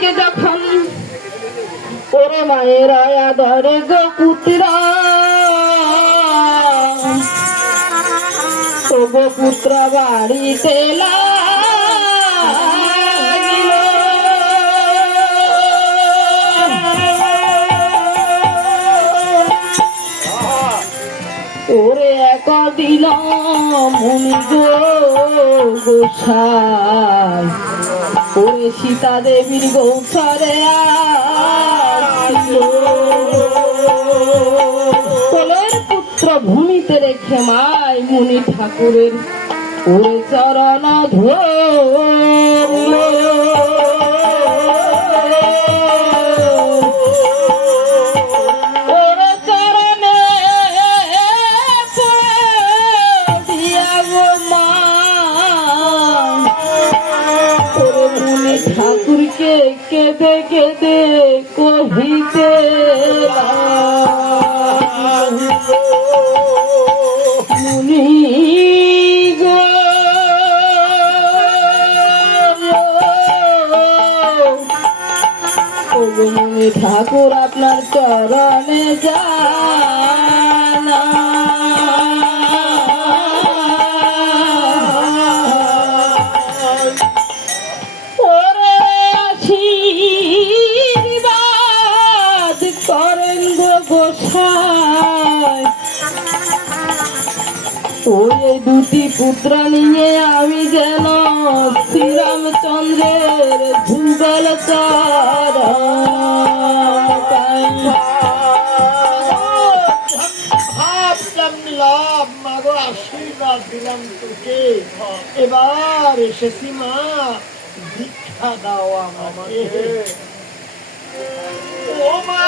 দিকে যখন ওরে মায়ের আদরে গো পুত্র গো পুত্র বাড়িতে ওরে একদিন মুনি গো গোসাই ওরে সীতা দেবীর গৌসরে কোলের পুত্র ভূমিতে রেখে মাই মুনি ঠাকুরের ওরে চরণ ধরল ঠাকুরকে কেঁদে কেঁদে কহিতে মুনি গো মুনি ঠাকুর আপনার চরণে জানা ওই দুটি পুত্র নিয়ে আমি যেন শ্রীরামচন্দ্রের যুগল আশীর্বাদ দিলাম তোকে এবার এসেছি মা দীক্ষা দাও আমাকে ও মা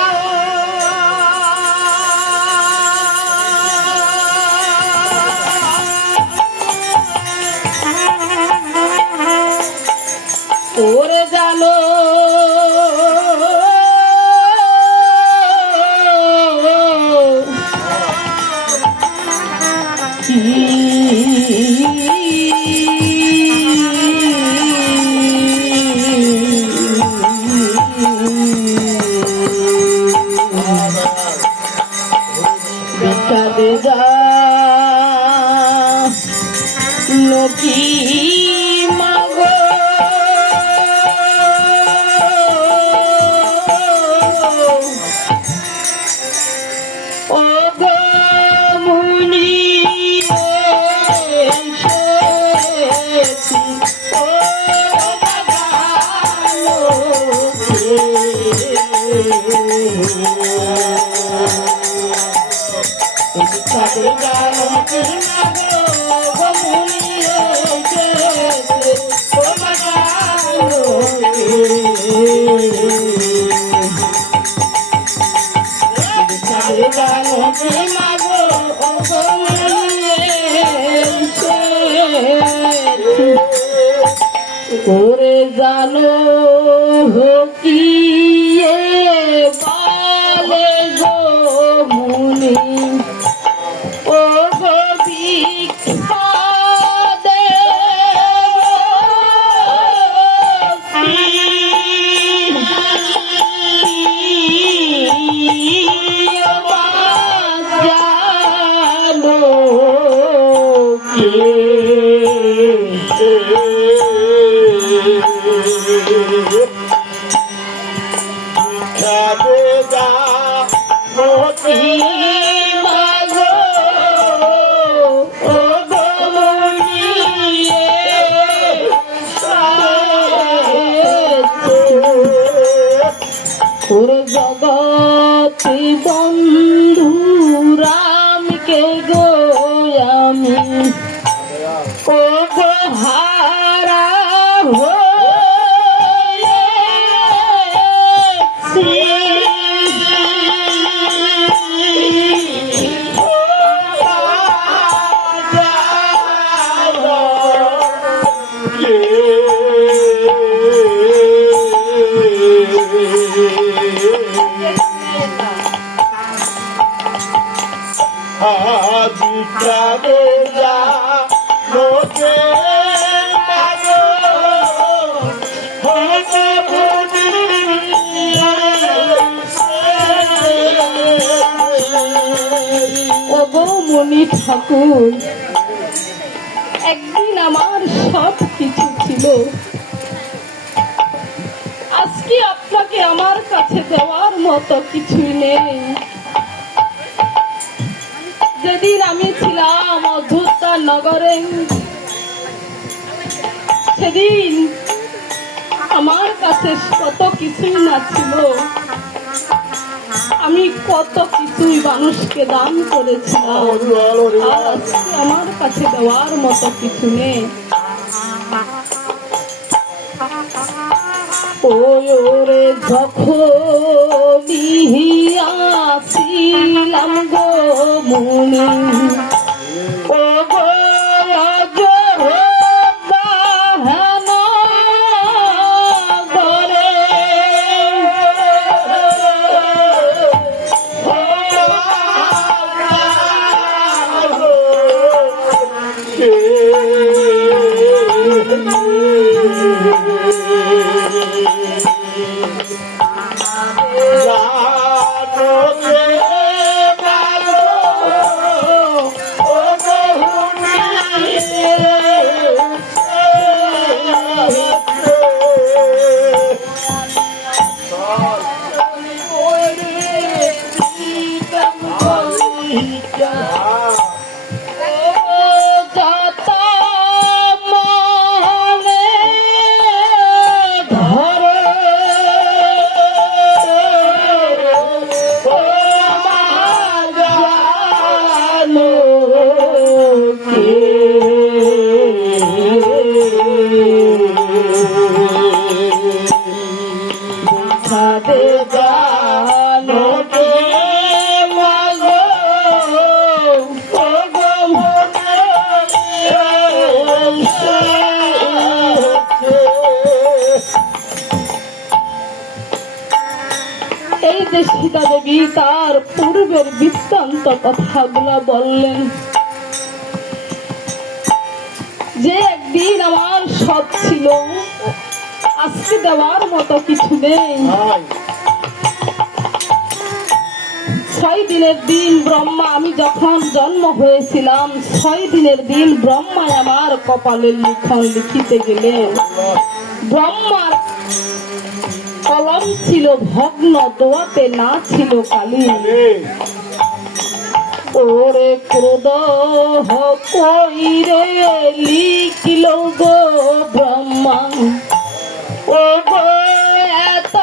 ওরে জানো বিকালে যা লোকি করে জানো কি বলে গো মুনি ও গো দীক্ষা দে জগতে বন্ধু রামকে গো আমি ও গো হারা জননী ঠাকুর, একদিন আমার সব কিছু ছিল, আজকে আপনাকে আমার কাছে দেওয়ার মতো কিছুই নেই। যেদিন আমি ছিলাম অযোধ্যা নগরে, সেদিন আমার কাছে কত কিছুই না ছিল, আমি কত কিছুই মানুষকে দান করেছিলাম, আর আজকে আমার কাছে দেওয়ার মতো কিছু নেই। ওরে যখন আসিলাম গো মুনি, ও গো এই যে সীতা দেবী তার পূর্বের বৃত্তান্ত কথাগুলা বললেন, যে একদিন আমার সব ছিল, আজকে দেওয়ার মতো কিছু নেই। 6 দিনের দিন ব্রহ্মা, আমি যখন জন্ম হয়েছিলাম 6 দিনের দিন ব্রহ্মায় আমার কপালের লিখন লিখিতে গেলেন। ব্রহ্মার কলম ছিল ভগ্ন, দোয়াতে না ছিল কালি। ওরে ক্রোধ কইরে লিখিল গো ব্রহ্মা, ও গো এত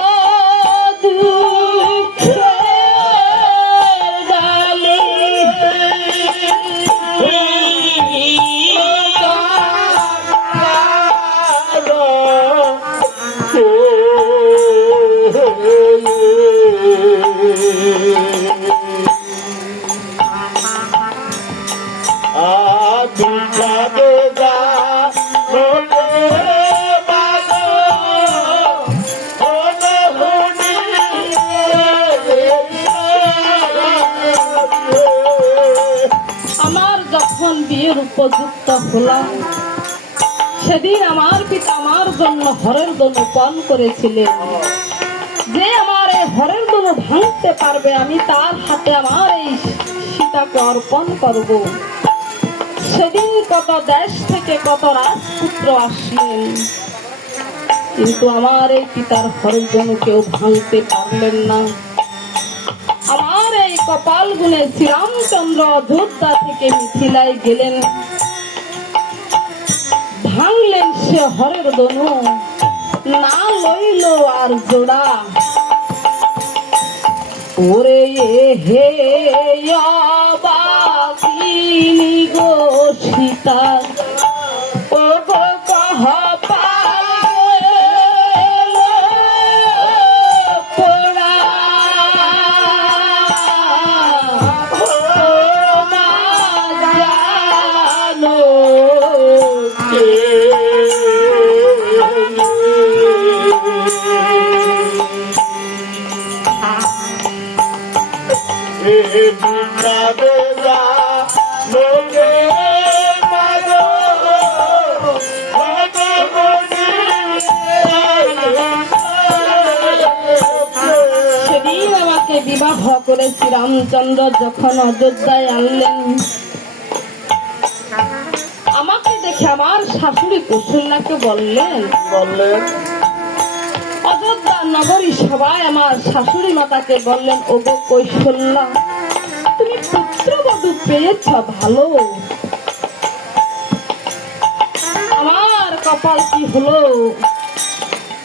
উপযুক্ত হলাম, সেদিন আমার পিতা আমার জন্য হরের দনু পান করেছিলেন। যে আমার এই হরের দনু ভাঙতে পারবে, আমি তার হাতে আমার এই সীতাকে অর্পণ করব। সেদিন কত দেশ থেকে কত রাজপুত্র আসলেন, কিন্তু আমার এই পিতার হরের দনু কেউ ভাঙতে পারলেন না। আমার এই কপাল গুনে শ্রীরামচন্দ্র অযোধ্যা থেকে মিথিলায় গেলেন, ভাঙলেন সে হরের দনু, না লইল আর জোড়া। ওরে হে অবাকিনী গো সীতা, ও গো কহ বিবাহ করে শ্রীরামচন্দ্র যখন অযোধ্যায় আনলেন, আমাকে দেখে আমার শাশুড়ি কৌশল্যাকে বললেন, বললেন অযোধ্যা নগরী সবাই আমার শাশুড়ি মাতাকে বললেন, ওগো কৌশল্যা, তুমি পুত্রবধূ পেয়েছ ভালো, আমার কপাল কি হলো,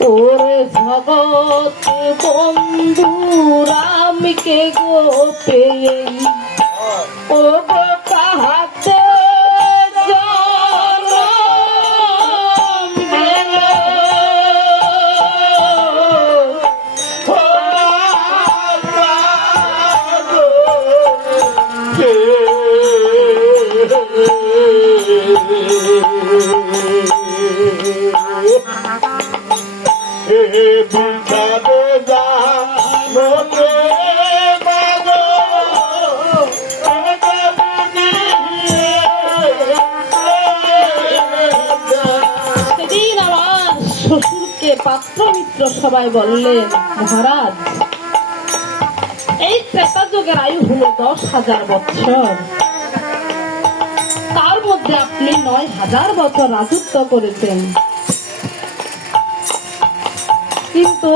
ওরে জগৎ বন্ধু রামকে গো পেয়ে, ও গো কাহাতে জনম গেল, সেদিন আমার শ্বশুরকে পাত্র মিত্র সবাই বললেন, মহারাজ, এই ত্রেতা যুগের আয়ু হলো 10,000 বছর, তার মধ্যে আপনি 9,000 বছর রাজত্ব করেছেন, কিন্তু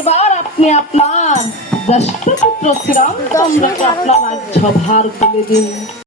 এবার আপনি আপনার জ্যেষ্ঠ পুত্র শ্রীরামচন্দ্রকে আপনার রাজ্যভার তুলে দিন।